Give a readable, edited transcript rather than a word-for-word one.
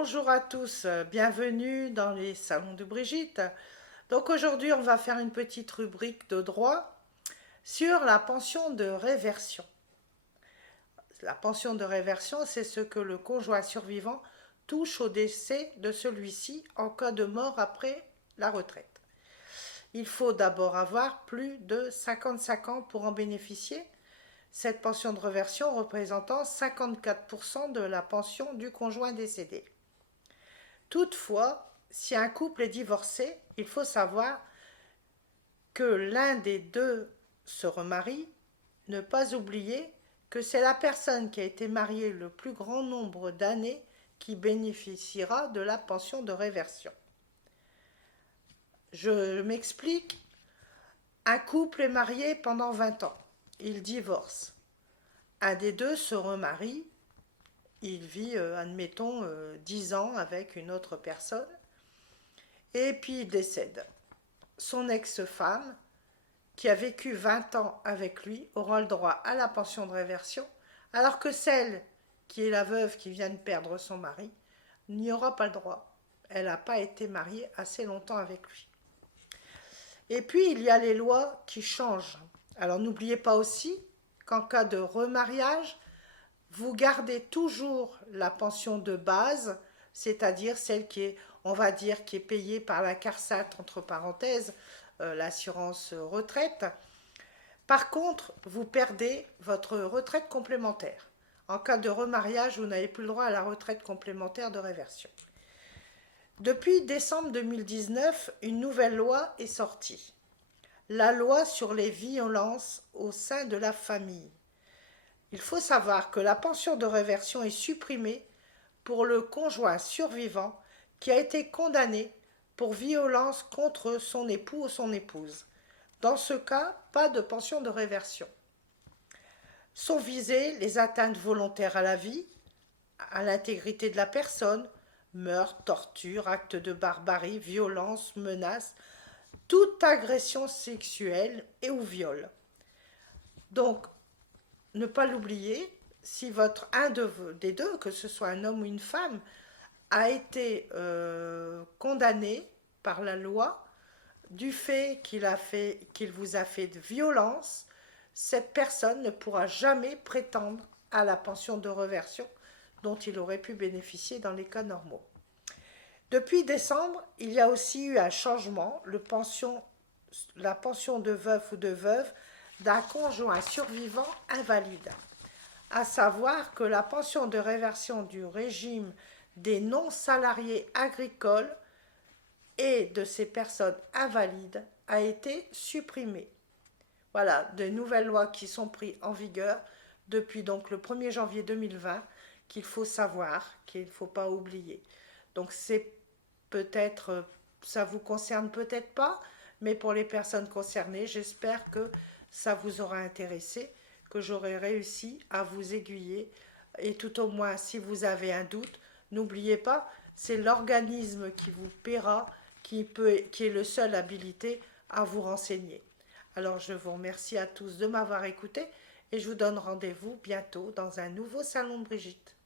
Bonjour à tous, bienvenue dans les salons de Brigitte. Donc aujourd'hui, on va faire une petite rubrique de droit sur la pension de réversion. La pension de réversion, c'est ce que le conjoint survivant touche au décès de celui-ci en cas de mort après la retraite. Il faut d'abord avoir plus de 55 ans pour en bénéficier. Cette pension de réversion représentant 54% de la pension du conjoint décédé. Toutefois, si un couple est divorcé, il faut savoir que l'un des deux se remarie, ne pas oublier que c'est la personne qui a été mariée le plus grand nombre d'années qui bénéficiera de la pension de réversion. Je m'explique. Un couple est marié pendant 20 ans. Il divorce. Un des deux se remarie. Il vit, admettons, 10 ans avec une autre personne. Et puis il décède. Son ex-femme, qui a vécu 20 ans avec lui, aura le droit à la pension de réversion, alors que celle qui est la veuve qui vient de perdre son mari n'y aura pas le droit. Elle n'a pas été mariée assez longtemps avec lui. Et puis, il y a les lois qui changent. Alors, n'oubliez pas aussi qu'en cas de remariage, vous gardez toujours la pension de base, c'est-à-dire celle qui est, on va dire, qui est payée par la CARSAT, entre parenthèses, l'assurance retraite. Par contre, vous perdez votre retraite complémentaire. En cas de remariage, vous n'avez plus le droit à la retraite complémentaire de réversion. Depuis décembre 2019, une nouvelle loi est sortie. La loi sur les violences au sein de la famille. Il faut savoir que la pension de réversion est supprimée pour le conjoint survivant qui a été condamné pour violence contre son époux ou son épouse. Dans ce cas, pas de pension de réversion. Sont visées les atteintes volontaires à la vie, à l'intégrité de la personne, meurtre, torture, actes de barbarie, violence, menaces, toute agression sexuelle et ou viol. Donc, ne pas l'oublier, si des deux, que ce soit un homme ou une femme, a été condamné par la loi du fait qu'il vous a fait de violence, cette personne ne pourra jamais prétendre à la pension de réversion dont il aurait pu bénéficier dans les cas normaux. Depuis décembre, il y a aussi eu un changement, la pension de veuf ou de veuve d'un conjoint survivant invalide, à savoir que la pension de réversion du régime des non-salariés agricoles et de ces personnes invalides a été supprimée. Voilà, de nouvelles lois qui sont prises en vigueur depuis donc le 1er janvier 2020 qu'il faut savoir, qu'il ne faut pas oublier. Donc c'est peut-être, ça vous concerne peut-être pas, mais pour les personnes concernées, j'espère que ça vous aura intéressé, que j'aurai réussi à vous aiguiller. Et tout au moins, si vous avez un doute, n'oubliez pas, c'est l'organisme qui vous paiera, qui est le seul habilité à vous renseigner. Alors je vous remercie à tous de m'avoir écouté et je vous donne rendez-vous bientôt dans un nouveau salon de Brigitte.